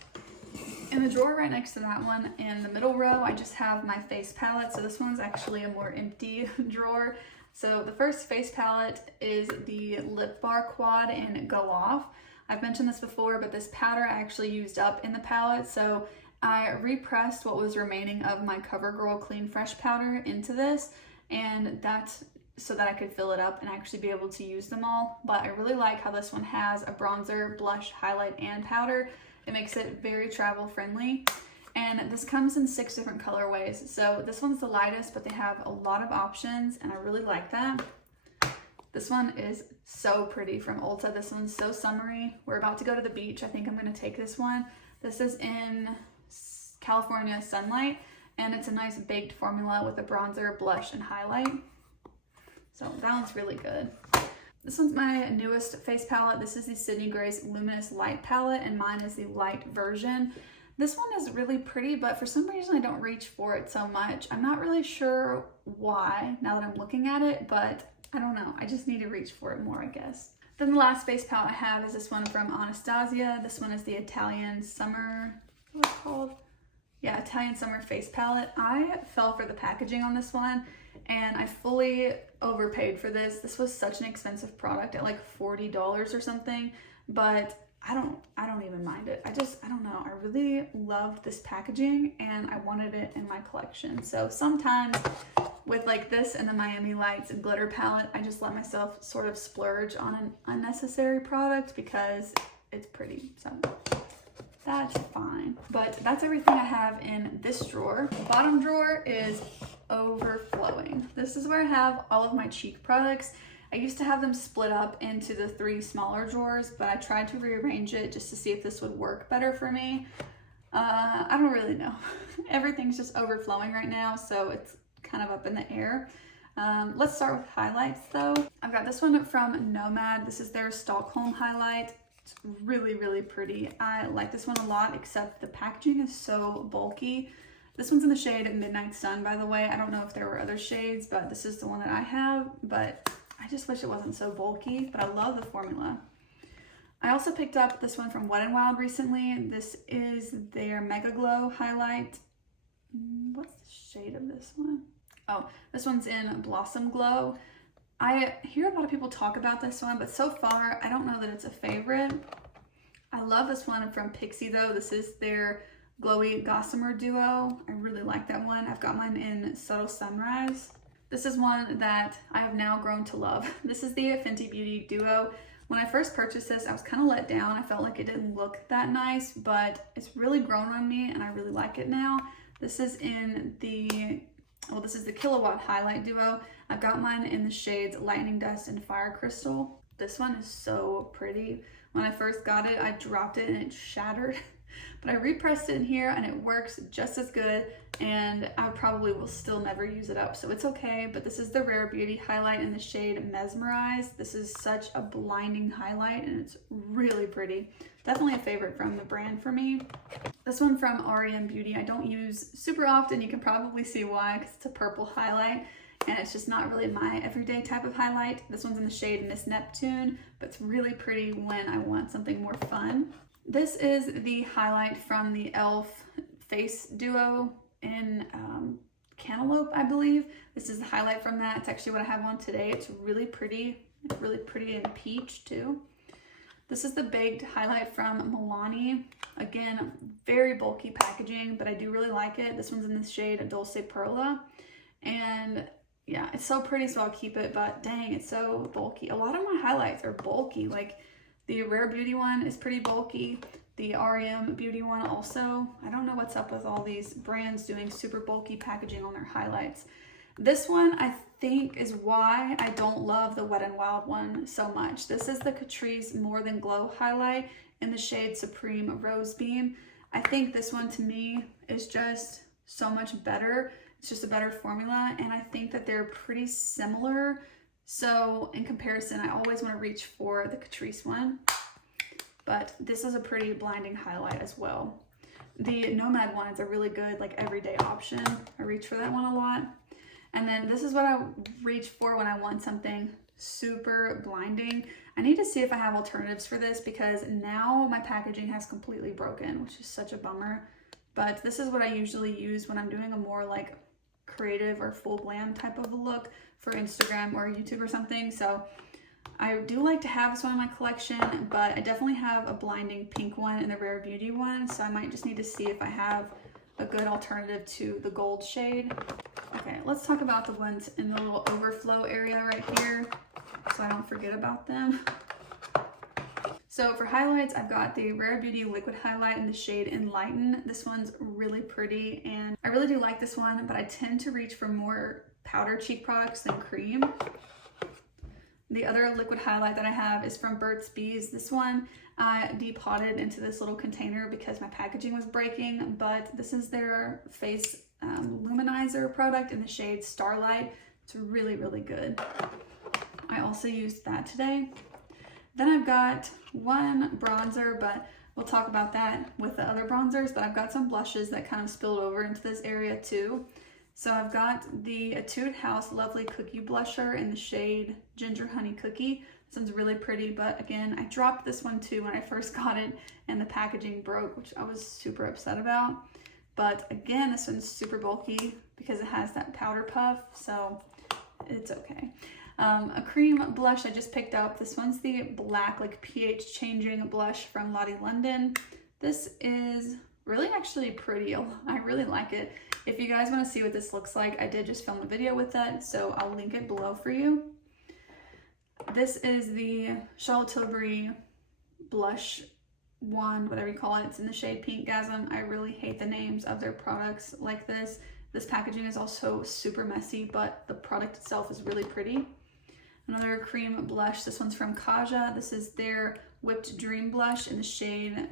In the drawer right next to that one, in the middle row, I just have my face palette. So this one's actually a more empty drawer. So the first face palette is the Lip Bar Quad in Go Off. I've mentioned this before, but this powder I actually used up in the palette. So I repressed what was remaining of my CoverGirl Clean Fresh powder into this, and that's so that I could fill it up and actually be able to use them all. But I really like how this one has a bronzer, blush, highlight, and powder. It makes it very travel friendly. And this comes in 6 different colorways. So this one's the lightest, but they have a lot of options and I really like that. This one is so pretty from Ulta. This one's so summery. We're about to go to the beach. I think I'm gonna take this one. This is in California Sunlight, and it's a nice baked formula with a bronzer, blush, and highlight. So that one's really good. This one's my newest face palette. This is the Sydney Grace Luminous Light palette, and mine is the light version. This one is really pretty, but for some reason I don't reach for it so much. I'm not really sure why now that I'm looking at it, but I don't know. I just need to reach for it more, I guess. Then the last face palette I have is this one from Anastasia. This one is the Italian Summer, what's it called? yeah, Italian Summer Face Palette. I fell for the packaging on this one, and I fully overpaid for this. This was such an expensive product at like $40 or something, but I don't even mind it. I don't know. I really loved this packaging and I wanted it in my collection. So sometimes with like this and the Miami Lights glitter palette, I just let myself sort of splurge on an unnecessary product because it's pretty. So that's fine. But that's everything I have in this drawer. The bottom drawer is overflowing. This is where I have all of my cheek products. I used to have them split up into the 3 smaller drawers, but I tried to rearrange it just to see if this would work better for me. I don't really know. Everything's just overflowing right now, so it's kind of up in the air. Let's start with highlights though. I've got this one from Nomad. This is their Stockholm highlight. It's really, really pretty. I like this one a lot, except the packaging is so bulky. This one's in the shade Midnight Sun, by the way. I don't know if there were other shades, but this is the one that I have, but I just wish it wasn't so bulky, but I love the formula. I also picked up this one from Wet n Wild recently. This is their Mega Glow highlight. What's the shade of this one? Oh, this one's in Blossom Glow. I hear a lot of people talk about this one, but so far, I don't know that it's a favorite. I love this one from Pixi though. This is their Glowy Gossamer Duo. I really like that one. I've got mine in Subtle Sunrise. This is one that I have now grown to love. This is the Fenty Beauty Duo. When I first purchased this, I was kind of let down. I felt like it didn't look that nice, but it's really grown on me and I really like it now. This is in the, well, this is the Kilowatt Highlight Duo. I've got mine in the shades Lightning Dust and Fire Crystal. This one is so pretty. When I first got it, I dropped it and it shattered. But I repressed it in here and it works just as good, and I probably will still never use it up, so it's okay. But this is the Rare Beauty highlight in the shade Mesmerize. This is such a blinding highlight and it's really pretty. Definitely a favorite from the brand for me. This one from REM Beauty I don't use super often. You can probably see why, because it's a purple highlight and it's just not really my everyday type of highlight. This one's in the shade Miss Neptune, but it's really pretty when I want something more fun. This is the highlight from the e.l.f. Face Duo in Cantaloupe, I believe. This is the highlight from that. It's actually what I have on today. It's really pretty. It's really pretty in peach too. This is the baked highlight from Milani. Again, very bulky packaging, but I do really like it. This one's in the shade Dulce Perla. And yeah, it's so pretty, so I'll keep it, but dang, it's so bulky. A lot of my highlights are bulky. Like, the Rare Beauty one is pretty bulky. The REM Beauty one also. I don't know what's up with all these brands doing super bulky packaging on their highlights. This one, I think, is why I don't love the Wet n Wild one so much. This is the Catrice More Than Glow highlight in the shade Supreme Rose Beam. I think this one, to me, is just so much better. It's just a better formula, and I think that they're pretty similar. So in comparison, I always want to reach for the Catrice one, but this is a pretty blinding highlight as well. The Nomad one is a really good, like, everyday option. I reach for that one a lot. And then this is what I reach for when I want something super blinding. I need to see if I have alternatives for this, because now my packaging has completely broken, which is such a bummer. But this is what I usually use when I'm doing a more like creative or full glam type of a look for Instagram or YouTube or something. So I do like to have this one in my collection, but I definitely have a blinding pink one and the Rare Beauty one, so I might just need to see if I have a good alternative to the gold shade. Okay, let's talk about the ones in the little overflow area right here so I don't forget about them. So for highlights, I've got the Rare Beauty Liquid Highlight in the shade Enlighten. This one's really pretty and I really do like this one, but I tend to reach for more powder cheek products than cream. The other liquid highlight that I have is from Burt's Bees. This one I depotted into this little container because my packaging was breaking, but this is their face luminizer product in the shade Starlight. It's really, really good. I also used that today. Then I've got one bronzer, but we'll talk about that with the other bronzers, but I've got some blushes that kind of spilled over into this area too. So I've got the Etude House Lovely Cookie Blusher in the shade Ginger Honey Cookie. This one's really pretty, but again, I dropped this one too when I first got it and the packaging broke, which I was super upset about. But again, this one's super bulky because it has that powder puff, so it's okay. A cream blush I just picked up. This one's the black, like pH changing blush from Lottie London. This is really actually pretty. I really like it. If you guys want to see what this looks like, I did just film a video with that, so I'll link it below for you. This is the Charlotte Tilbury blush wand, whatever you call it. It's in the shade Pinkgasm. I really hate the names of their products like this. This packaging is also super messy, but the product itself is really pretty. Another cream blush. This one's from Kaja. This is their Whipped Dream blush in the shade,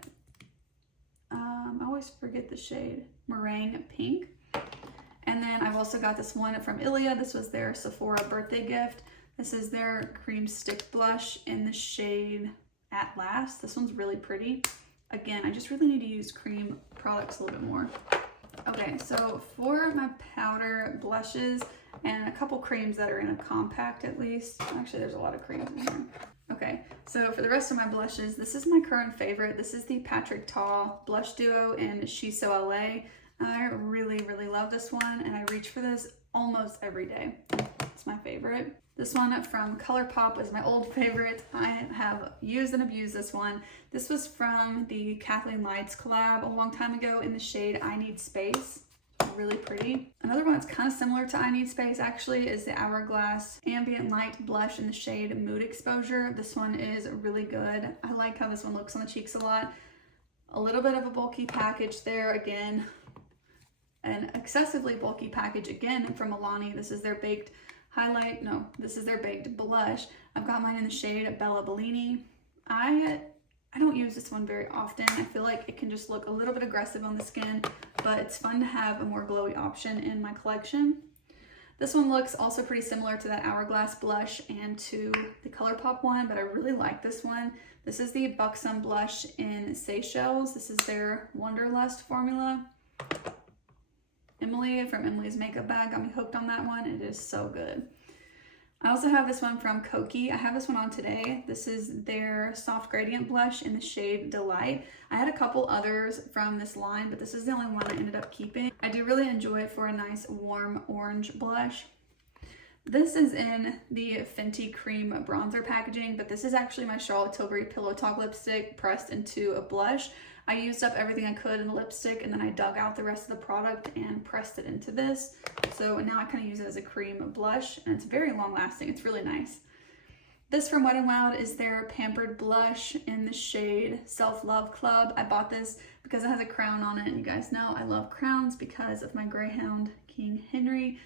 I always forget the shade, Meringue Pink. And then I've also got this one from Ilia. This was their Sephora birthday gift. This is their cream stick blush in the shade At Last. This one's really pretty. Again, I just really need to use cream products a little bit more. Okay, so for my powder blushes and a couple creams that are in a compact at least. Actually, there's a lot of creams in here. Okay, so for the rest of my blushes, this is my current favorite. This is the Patrick Ta Blush Duo in She's So LA. I really, really love this one, and I reach for this almost every day. It's my favorite. This one from Colourpop is my old favorite. I have used and abused this one. This was from the Kathleen Lights collab a long time ago in the shade I Need Space. Really pretty. Another one that's kind of similar to I Need Space actually is the Hourglass Ambient Light Blush in the shade Mood Exposure. This one is really good. I like how this one looks on the cheeks a lot. A little bit of a bulky package there again. An excessively bulky package again from Milani. This is their baked highlight. No, this is their baked blush. I've got mine in the shade Bella Bellini. I don't use this one very often. I feel like it can just look a little bit aggressive on the skin, but it's fun to have a more glowy option in my collection. This one looks also pretty similar to that Hourglass blush and to the Colourpop one, but I really like this one. This is the Buxom blush in Seychelles. This is their Wonderlust formula. Emily from Emily's Makeup Bag got me hooked on that one. It is so good. I also have this one from Koki. I have this one on today. This is their Soft Gradient Blush in the shade Delight. I had a couple others from this line, but this is the only one I ended up keeping. I do really enjoy it for a nice warm orange blush. This is in the Fenty Cream Bronzer packaging, but this is actually my Charlotte Tilbury Pillow Talk lipstick pressed into a blush. I used up everything I could in the lipstick, and then I dug out the rest of the product and pressed it into this. So now I kind of use it as a cream blush, and it's very long lasting. It's really nice. This from Wet n Wild is their Pampered Blush in the shade Self Love Club. I bought this because it has a crown on it, and you guys know I love crowns because of my Greyhound King Henry.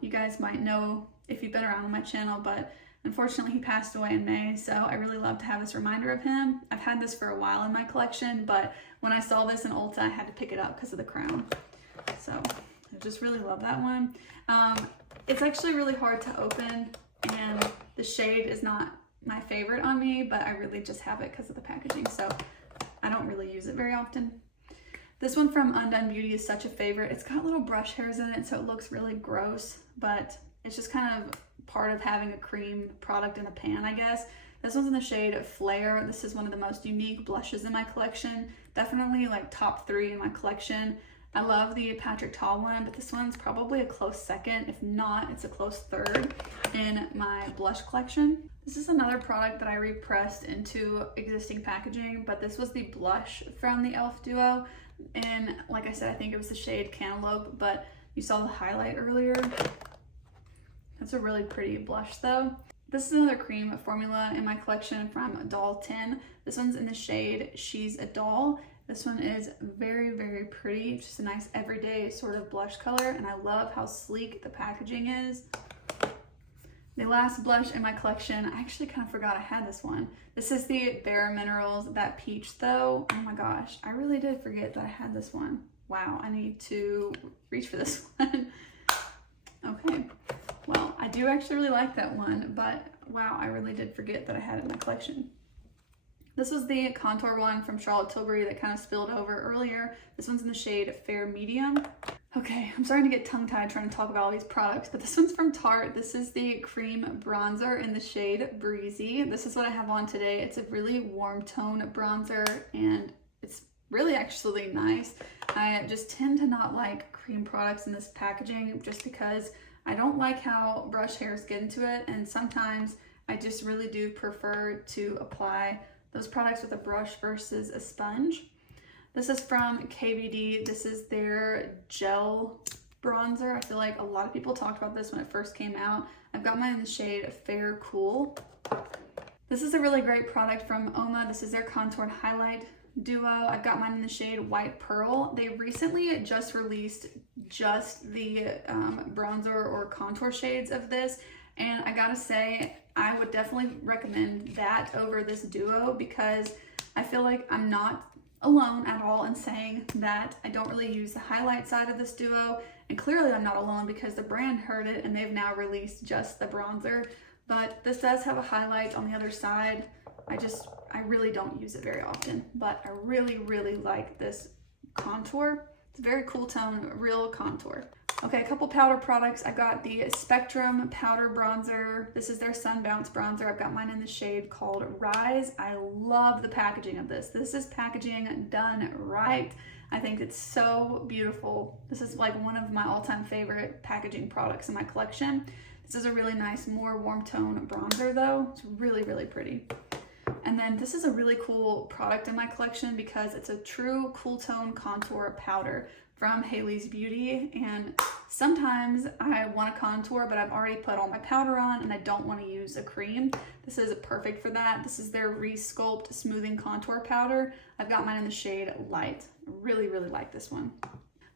You guys might know if you've been around on my channel, but unfortunately, he passed away in May, so I really love to have this reminder of him. I've had this for a while in my collection, but when I saw this in Ulta, I had to pick it up because of the crown. So I just really love that one. It's actually really hard to open, and the shade is not my favorite on me, but I really just have it because of the packaging, so I don't really use it very often. This one from Undone Beauty is such a favorite. It's got little brush hairs in it, so it looks really gross, but it's just kind of part of having a cream product in a pan, I guess. This one's in the shade Flare. This is one of the most unique blushes in my collection. Definitely like top 3 in my collection. I love the Patrick Ta one, but this one's probably a close second. If not, it's a close 3rd in my blush collection. This is another product that I repressed into existing packaging, but this was the blush from the e.l.f. Duo. And like I said, I think it was the shade Cantaloupe, but you saw the highlight earlier. That's a really pretty blush though. This is another cream formula in my collection from Doll 10. This one's in the shade She's a Doll. This one is very, very pretty. It's just a nice everyday sort of blush color, and I love how sleek the packaging is. The last blush in my collection, I actually kind of forgot I had this one. This is the Bare Minerals That Peach though. Oh my gosh, I really did forget that I had this one. Wow, I need to reach for this one. Okay, well, I do actually really like that one, but wow, I really did forget that I had it in my collection. This was the contour one from Charlotte Tilbury that kind of spilled over earlier. This one's in the shade Fair Medium. Okay, I'm starting to get tongue-tied trying to talk about all these products, but this one's from Tarte. This is the cream bronzer in the shade Breezy. This is what I have on today. It's a really warm tone bronzer, and it's really actually nice. I just tend to not like cream products in this packaging just because I don't like how brush hairs get into it, and sometimes I just really do prefer to apply those products with a brush versus a sponge. This is from KVD. This is their gel bronzer. I feel like a lot of people talked about this when it first came out. I've got mine in the shade Fair Cool. This is a really great product from Oma. This is their Contoured Highlight Duo. I've got mine in the shade White Pearl. They recently just released just the bronzer or contour shades of this, and I gotta say, I would definitely recommend that over this duo because I feel like I'm not alone at all in saying that I don't really use the highlight side of this duo, and clearly I'm not alone because the brand heard it and they've now released just the bronzer. But this does have a highlight on the other side. I really don't use it very often, but I really like this contour. It's a very cool tone, real contour. Okay, a couple powder products. I got the Spectrum Powder Bronzer. This is their Sun Bounce Bronzer. I've got mine in the shade called Rise. I love the packaging of this. This is packaging done right. I think it's so beautiful. This is like one of my all-time favorite packaging products in my collection. This is a really nice, more warm tone bronzer though. It's really pretty. And then this is a really cool product in my collection because it's a true cool tone contour powder from Hailey's Beauty. And sometimes I want to contour, but I've already put all my powder on and I don't want to use a cream. This is perfect for that. This is their Resculpt Smoothing Contour Powder. I've got mine in the shade Light. Really like this one.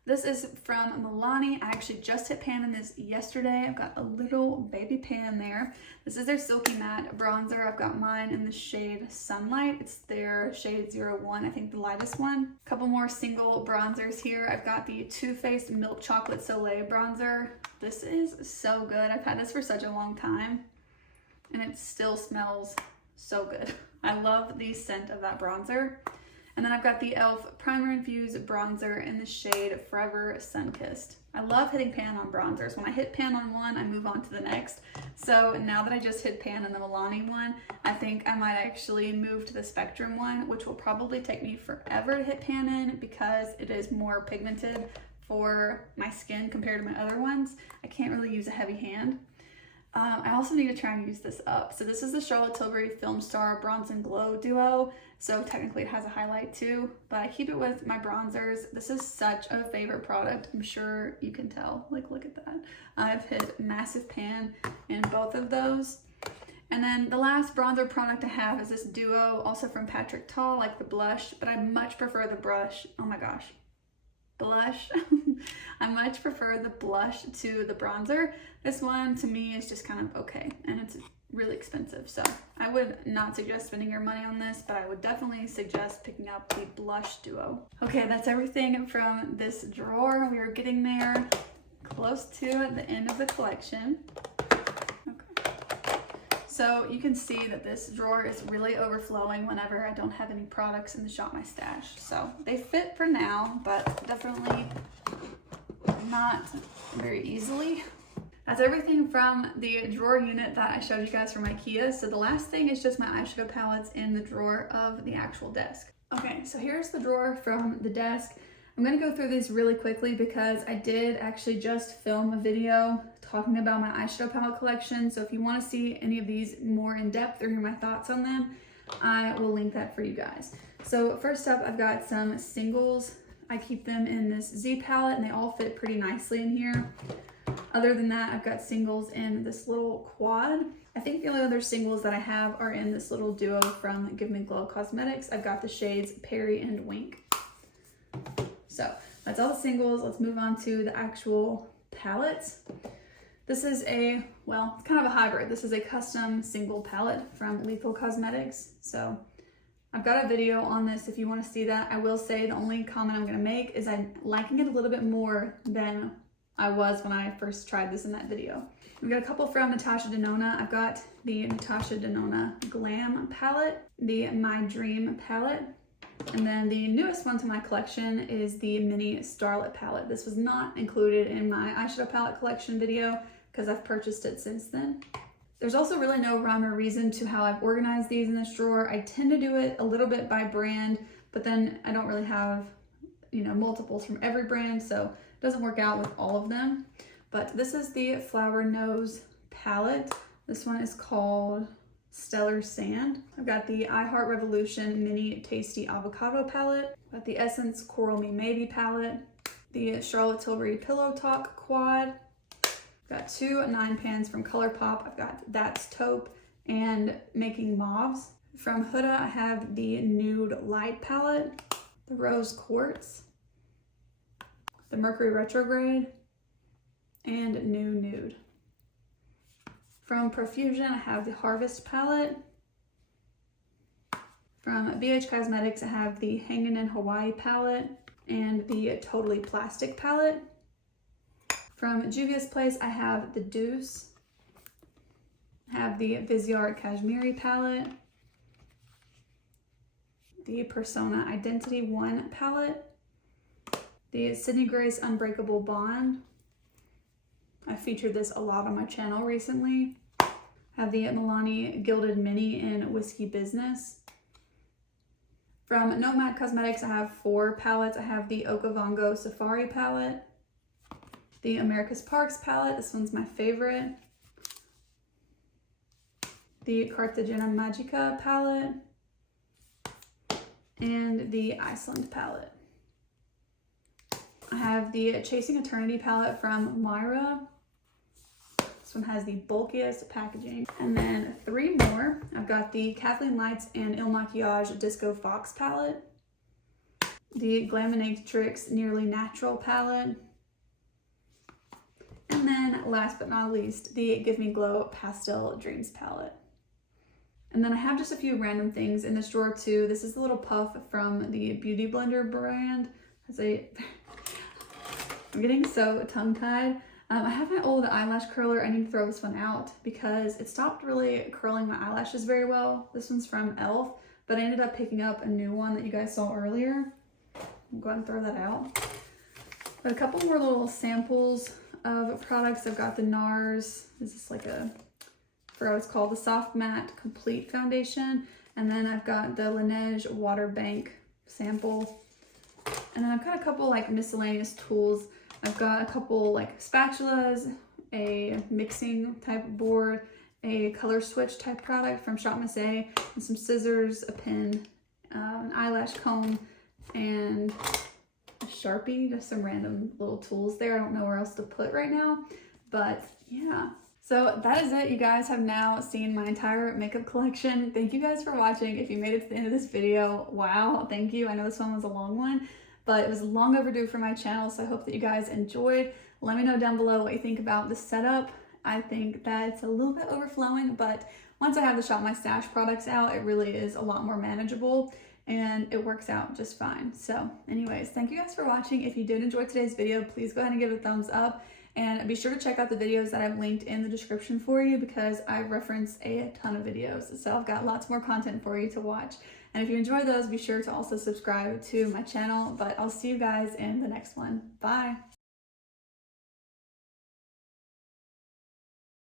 This is from Milani. I actually just hit pan in this yesterday. I've got a little baby pan there. This is their Silky Matte Bronzer. I've got mine in the shade Sunlight. It's their shade 01, I think the lightest one. A couple more single bronzers here. I've got the Too Faced Milk Chocolate Soleil Bronzer. This is so good. I've had this for such a long time and it still smells so good. I love the scent of that bronzer. And then I've got the e.l.f. Primer Infused Bronzer in the shade Forever Sunkissed. I love hitting pan on bronzers. When I hit pan on one, I move on to the next. So now that I just hit pan on the Milani one, I think I might actually move to the Spectrum one, which will probably take me forever to hit pan in because it is more pigmented for my skin compared to my other ones. I can't really use a heavy hand. I also need to try and use this up. So this is the Charlotte Tilbury Film Star Bronze and Glow Duo. So technically it has a highlight too, but I keep it with my bronzers. This is such a favorite product. I'm sure you can tell, like look at that. I've hit massive pan in both of those. And then the last bronzer product I have is this duo, also from Patrick Ta, like the blush, but I much prefer the brush. Oh my gosh. Blush. I much prefer the blush to the bronzer. This one to me is just kind of okay, and it's really expensive, so I would not suggest spending your money on this, but I would definitely suggest picking up the blush duo. Okay, that's everything from this drawer. We are getting there, close to the end of the collection. So you can see that this drawer is really overflowing whenever I don't have any products in the Shop My Stash. So they fit for now, but definitely not very easily. That's everything from the drawer unit that I showed you guys from IKEA. So the last thing is just my eyeshadow palettes in the drawer of the actual desk. Okay, so here's the drawer from the desk. I'm gonna go through these really quickly because I did actually just film a video talking about my eyeshadow palette collection. So if you wanna see any of these more in depth or hear my thoughts on them, I will link that for you guys. So first up, I've got some singles. I keep them in this Z palette and they all fit pretty nicely in here. Other than that, I've got singles in this little quad. I think the only other singles that I have are in this little duo from Give Me Glow Cosmetics. I've got the shades Perry and Wink. So that's all the singles. Let's move on to the actual palettes. This is a, well, it's kind of a hybrid. This is a custom single palette from Lethal Cosmetics. So I've got a video on this if you want to see that. I will say the only comment I'm going to make is I'm liking it a little bit more than I was when I first tried this in that video. We've got a couple from Natasha Denona. I've got the Natasha Denona Glam palette, the My Dream palette, and then the newest one to my collection is the Mini Starlet palette. This was not included in my eyeshadow palette collection video because I've purchased it since then. There's also really no rhyme or reason to how I've organized these in this drawer. I tend to do it a little bit by brand, but then I don't really have, you know, multiples from every brand, so it doesn't work out with all of them. But this is the Flower Nose palette. This one is called Stellar Sand. I've got the I Heart Revolution Mini Tasty Avocado palette. I've got the Essence Coral Me Maybe palette. The Charlotte Tilbury Pillow Talk quad. I've got 2 9 pans from Colourpop. I've got That's Taupe and Making Mauves. From Huda, I have the Nude Light palette, the Rose Quartz, the Mercury Retrograde, and New Nude. From Profusion, I have the Harvest palette. From BH Cosmetics, I have the Hangin' in Hawaii palette and the Totally Plastic palette. From Juvia's Place, I have the Deuce. I have the Viseart Kashmiri palette. The Persona Identity 1 palette. The Sydney Grace Unbreakable Bond. I featured this a lot on my channel recently. I have the Milani Gilded Mini in Whiskey Business. From Nomad Cosmetics, I have 4 palettes. I have the Okavango Safari palette, the America's Parks palette. This one's my favorite. The Cartagena Magica palette, and the Iceland palette. I have the Chasing Eternity palette from Myra. This one has the bulkiest packaging. And then 3 more. I've got the Kathleen Lights and Il Makiage Disco Fox palette, the Glaminatrix Nearly Natural palette, and then last but not least, the Give Me Glow Pastel Dreams palette. And then I have just a few random things in this drawer too. This is the little puff from the Beauty Blender brand. I'm getting so tongue-tied. I have my old eyelash curler. I need to throw this one out because it stopped really curling my eyelashes very well. This one's from e.l.f., but I ended up picking up a new one that you guys saw earlier. I'll go ahead and throw that out. But a couple more little samples of products. I've got the NARS. This is like I forgot what it's called, the Soft Matte Complete Foundation. And then I've got the Laneige Water Bank sample. And then I've got a couple like miscellaneous tools. I've got a couple like spatulas, a mixing type board, a color switch type product from Shop Miss A, and some scissors, a pin, an eyelash comb, and a Sharpie, just some random little tools there. I don't know where else to put right now, but yeah. So that is it. You guys have now seen my entire makeup collection. Thank you guys for watching. If you made it to the end of this video, wow, thank you. I know this one was a long one, but it was long overdue for my channel, so I hope that you guys enjoyed. Let me know down below what you think about the setup. I think that it's a little bit overflowing, but once I have the Shop My Stash products out, it really is a lot more manageable and it works out just fine. So anyways, thank you guys for watching. If you did enjoy today's video, please go ahead and give it a thumbs up. And be sure to check out the videos that I've linked in the description for you because I reference a ton of videos. So I've got lots more content for you to watch. And if you enjoy those, be sure to also subscribe to my channel. But I'll see you guys in the next one. Bye.